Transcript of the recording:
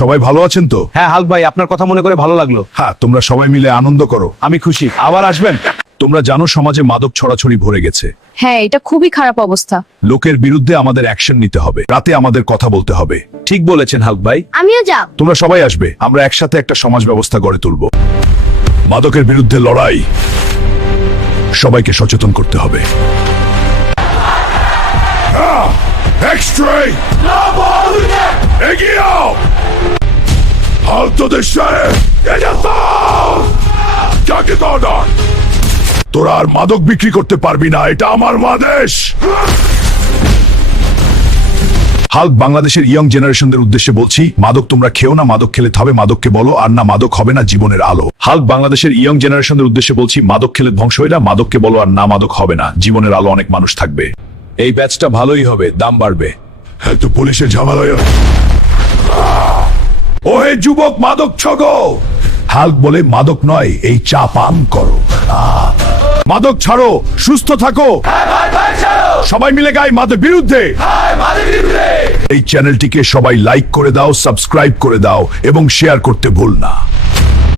সবাই ভালো আছেন তো? হ্যাঁ হাল্ক ভাই, আপনার কথা মনে করে ভালো লাগলো। হ্যাঁ, তোমরা সবাই মিলে আনন্দ করো। আমি খুশি, আবার আসবেন। তোমরা জানো সমাজে মাদক ছড়াছড়ি ভরে গেছে। হ্যাঁ, এটা খুবই খারাপ অবস্থা। লোকের বিরুদ্ধে আমাদের অ্যাকশন নিতে হবে, রাতে আমাদের কথা বলতে হবে। ঠিক বলেছেন হাল্ক ভাই। আমিও যাব। তোমরা সবাই আসবে, আমরা একসাথে একটা সমাজ ব্যবস্থা গড়ে তুলব। মাদকের বিরুদ্ধে লড়াই, সবাইকে সচেতন করতে হবে। এগিয়ে আও! তোদের তোরা আর মাদক বিক্রি করতে পারবি না, এটা আমার আদেশ। হাল্ক বাংলাদেশের ইয়ং জেনারেশনদের উদ্দেশ্যে বলছি, মাদক তোমরা খেও না, মাদক খেলে হবে মাদককে বলো, আর না মাদক হবে না জীবনের আলো। হাল্ক বাংলাদেশের ইয়ং জেনারেশনদের উদ্দেশ্যে বলছি, মাদক খেলে ধ্বংস হয় না, মাদককে বলো, আর না মাদক হবে না জীবনের আলো, অনেক মানুষ থাকবে। এই ব্যাচটা ভালোই হবে, দাম বাড়বে। হ্যাঁ তো পুলিশের ঝামেলা। ওহে যুবক, মাদক ছগো। হাল্ক বলে মাদক নয়, এই চা পান করো। মাদক ছাড়ো, সুস্থ থাকো। সবাই মিলে গাই মাদকের বিরুদ্ধে। এই চ্যানেলটিকে সবাই লাইক করে দাও, সাবস্ক্রাইব করে দাও এবং শেয়ার করতে ভুল না।